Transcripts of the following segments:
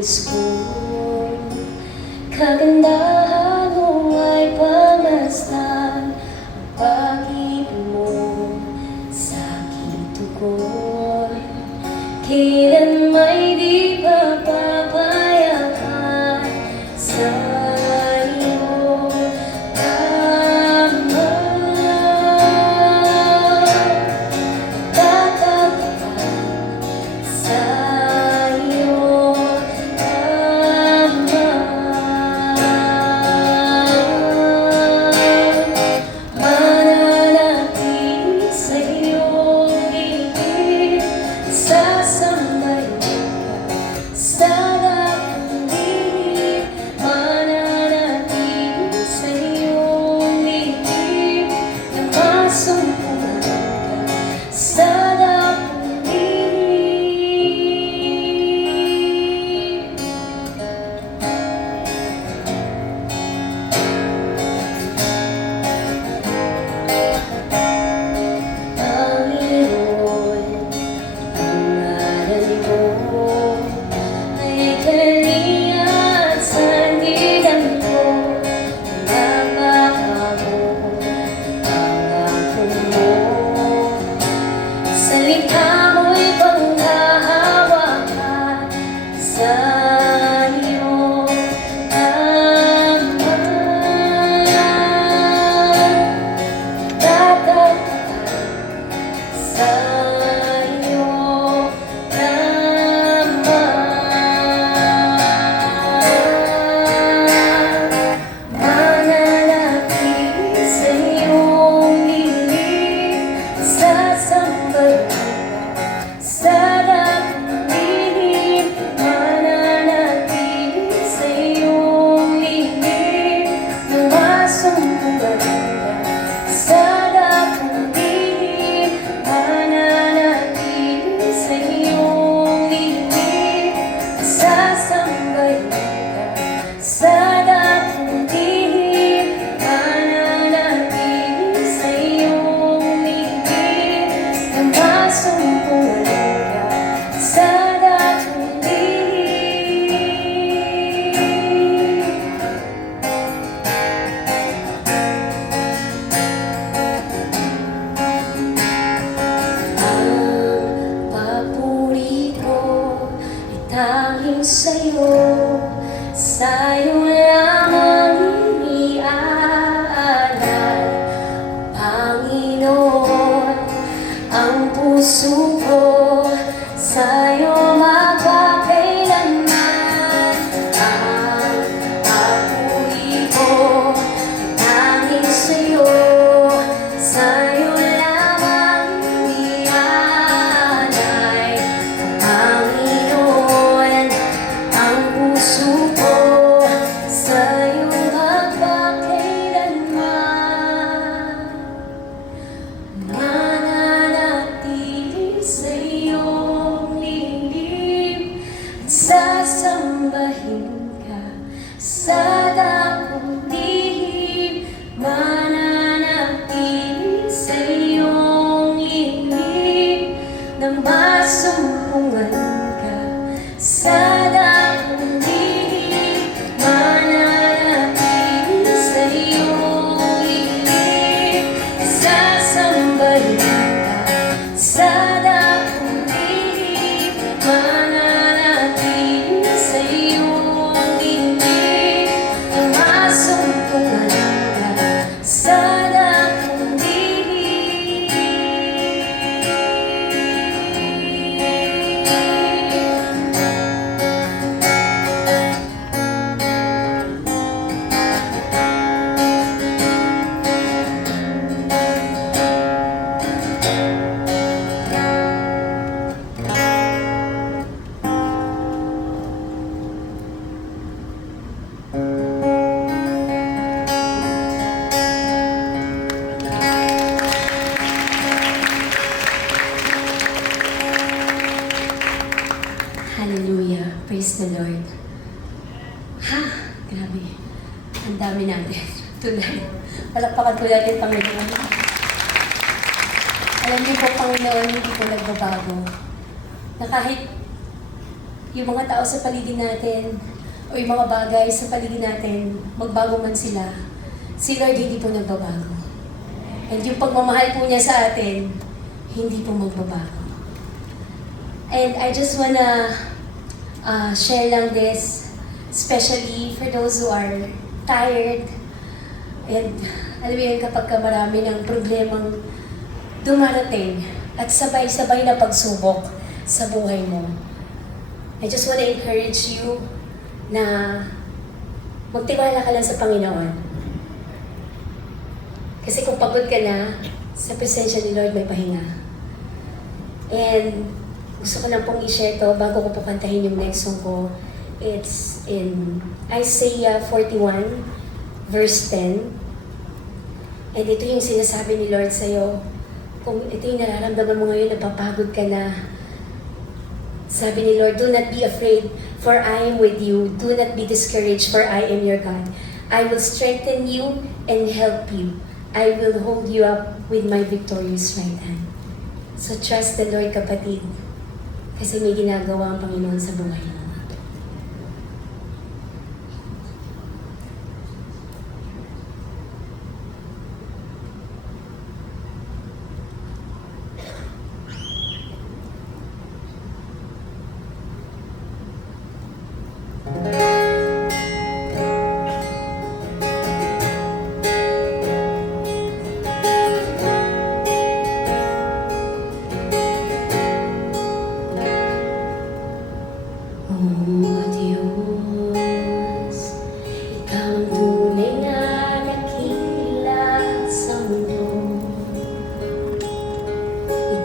nais ko. Kagandahan mo ay pamasdan ang pag-ibig mo sa aking tugon. Kailan may di papabayaan sa iyo naman. Tatapakan sa iyo naman. Mananatili sa iyong bibig, sasambahin ka sa dakilig. Mananatili sa iyong bibig, na masumpungan ka sa dakilig. Panginoon, ang ngalan mo ay kalinga at sandigan ko. Napapago ang ako mo. Salita mo'y panghahawakan sa iyo naman. Tatapakan sa iyo naman. Mananatili sa iyong bibig, sasambahin ka sa dakilig. Mananatili sa iyong bibig, na masumpungan ka sa dakilig. Mananatili sa iyong bibig, sasambahin ka sa dakilig. Mananatili sa iyong bibig, na masumpungan ka sa dakilig. Ang papuri ko ay tanging sa'yo, sa'yo lamang iniaalay. Panginoon, ang puso ko sa'yo magpakailanman. Ang papuri ko ay tanging sa'yo, sa'yo lamang iniaalay. Panginoon, ang puso ko sa'yo magpakailanman. Mananatili sa iyong lingid, sasambahin ka sa dakilig. Mananatili sa iyong lingid, na masumpungan ka sa dakilig. Mananatili sa iyong lingid, sasambahin ka sa dakilig. Mananatili sa iyong lingid, na masumpungan ka sa Hallelujah. Praise the Lord. Ha! Grabe. Ang dami natin. Tonight. Palakpakan ko natin, Panginoon. Alam niyo po, Panginoon, hindi po nagbabago. Na kahit yung mga tao sa paligid natin o yung mga bagay sa paligid natin, magbago man sila, si Lord hindi po nagbabago. And yung pagmamahal po niya sa atin, hindi po magbabago. And I just wanna share lang this, especially for those who are tired. And alam mo yun, kapag marami ng problemang dumarating at sabay-sabay na pagsubok sa buhay mo, I just wanna encourage you na magtiwala ka lang sa Panginoon. Kasi kung pagod ka na, sa presensya ni Lord may pahinga. And gusto ko lang pong i-share to bago ko po kantahin yung next song ko. It's in Isaiah 41, verse 10. And ito yung sinasabi ni Lord sa'yo. Kung ito yung nararamdaman mo ngayon, napapagod ka na. Sabi ni Lord, do not be afraid, for I am with you. Do not be discouraged, for I am your God. I will strengthen you and help you. I will hold you up with my victorious right hand. So trust the Lord, kapatid. Kasi may ginagawa ang Panginoon sa buhay mo.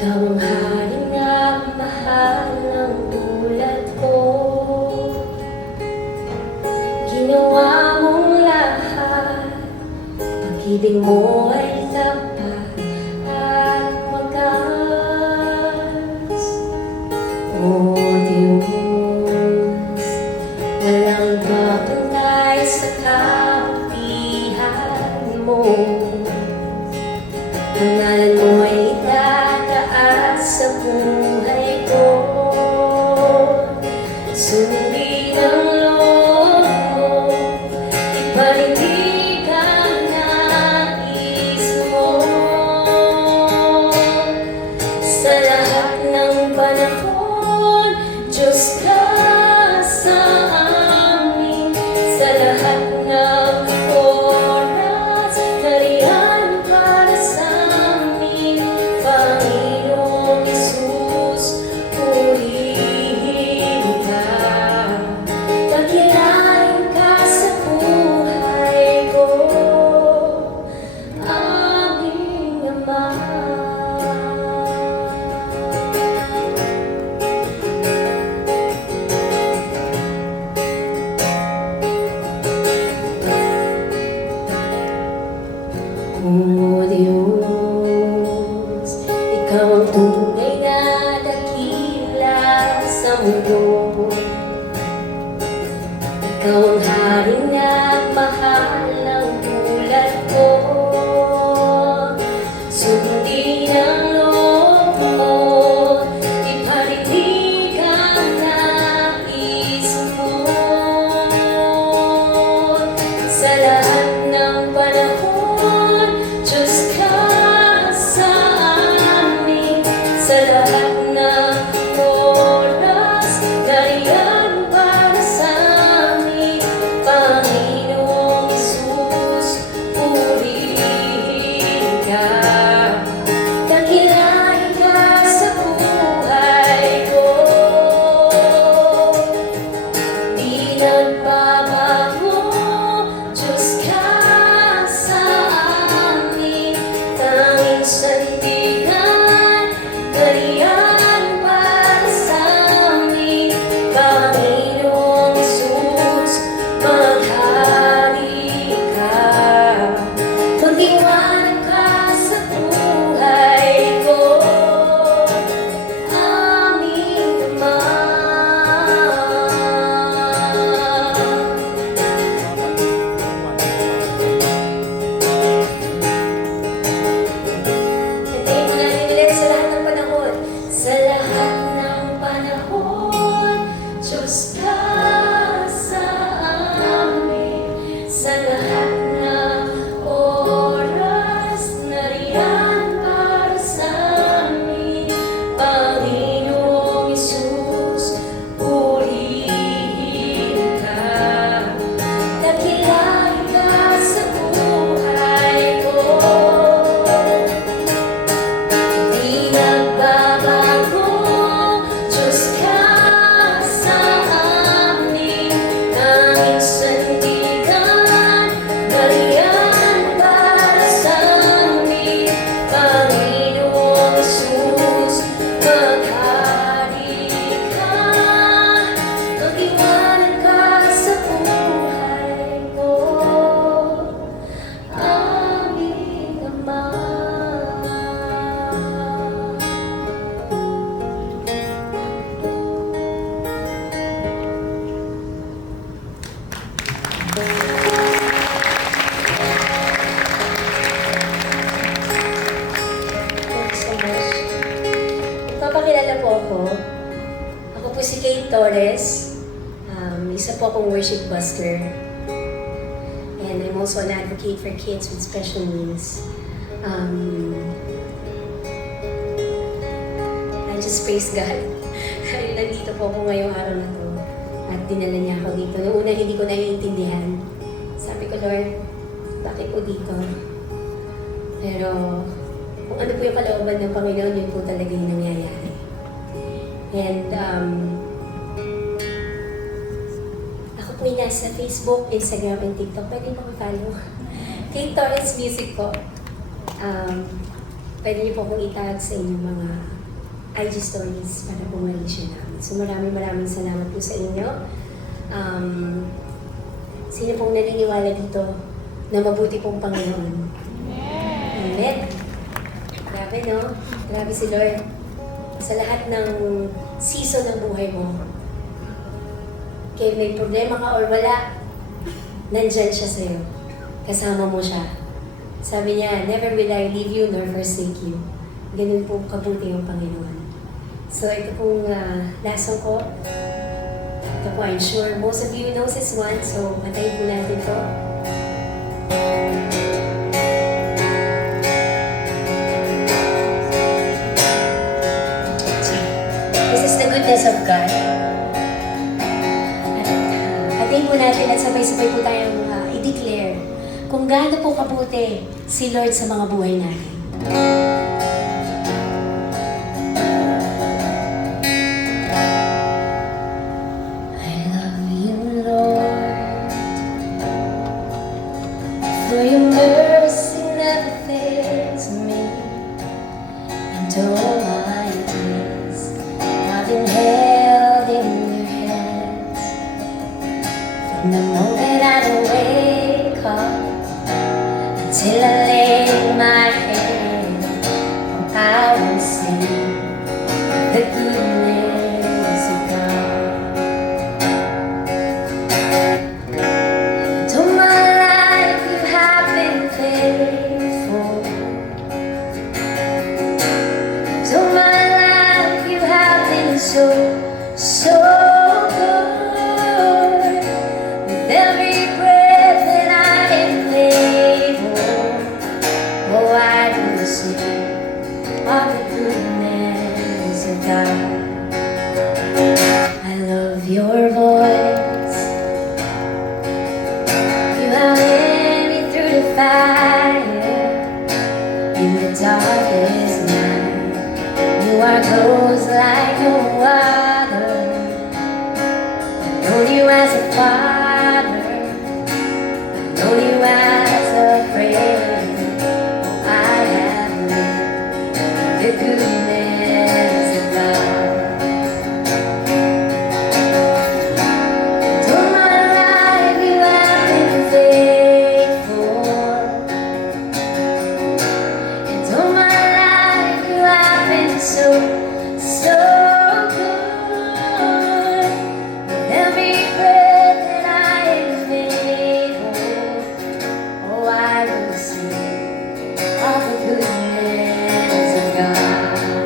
Ikaw ang hari na mahal ng tulad ko. Ginawa mong lahat, pag-ibig mo ay tapat at wagas. O Diyos, walang kapantay sa kabutihan mo. Ang ngalan mo ay itataas sa buhay ko. Sundin ang loob mo, ipaligid ang nais mo. Sa lahat ng panahon, Diyos ka sa amin. Sa lahat ng oras, nariyan para sa amin. Panginoong Jesus, purihin ka. Pagkilalain ka sa buhay ko, aming Ama. O Diyos, Ikaw ang tunay na dakila sa mundo. Ikaw ang haring nagmahal ng tulad ko. Sundin po ako. Ako po si Kate Torres. Isa po akong worship busker. And I'm also an advocate for kids with special needs. I just praise God. Dahil nandito po ako ngayong araw na to. At dinala niya ako dito. Noong una hindi ko naiintindihan. Sabi ko, Lord, bakit po dito? Pero kung ano po yung kalooban ng Panginoon, yun po talaga yung nangyayari. And ako po yung nasa Facebook, Instagram, and TikTok. Pwede po mag-follow. Kate Torres Music po. Pwede niyo po kong itag sa inyong mga IG stories para po ma-share namin. So maraming salamat po sa inyo. Sino pong naniniwala dito na mabuti pong Panginoon? Amen. Grabe, no? Grabe si Lord. Sa lahat ng season ng buhay mo, kaya may problema ka or wala, nandyan siya sa'yo. Kasama mo siya. Sabi niya, never will I leave you nor forsake you. Ganun po kabuti yung Panginoon. So ito pong last song ko. Ito po, I'm sure most of you knows this one. So matayin po natin to. This is the goodness of God. Patayin po natin at sabay-sabay po tayong i-declare kung gaano po kabuti si Lord sa mga buhay natin. I love you, Lord, for your mercy never fails me, and all my days I've been held in your hands. From the moment I wake up till I lay my head, I will sing the goodness of God. And all my life you have been faithful. And all my life you have been so good. With every breath that I am able, oh, I will sing of the goodness of God. I love your voice. You have led me through the fire, in the darkest night. You are close like no other. I've known you as a father. I've known you as a friend. Oh, I have lived the goodness of God. And all my life you have been faithful. And all my life you have been so good. With every breath that I am able, oh, I will sing of the goodness of God.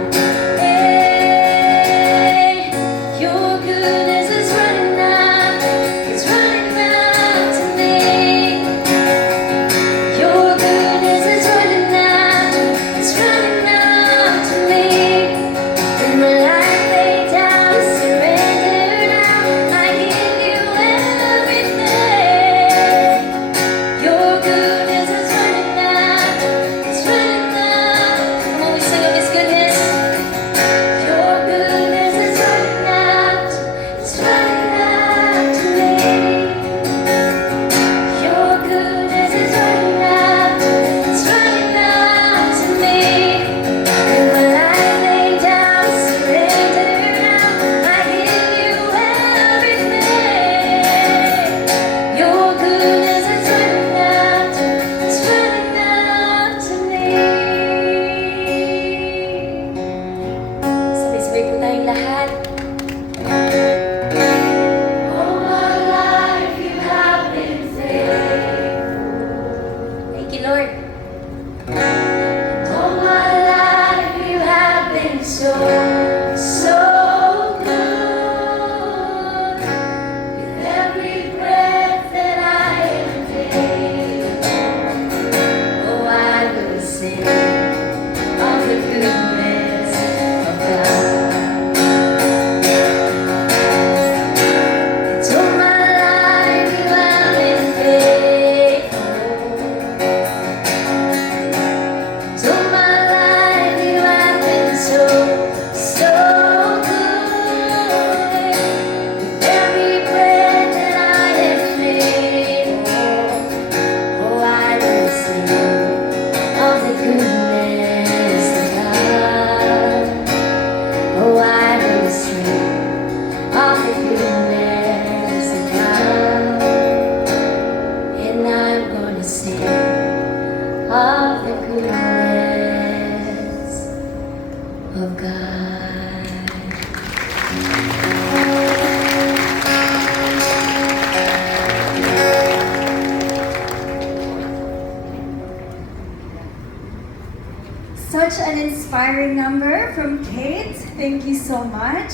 of God. Such an inspiring number from Kate. Thank you so much.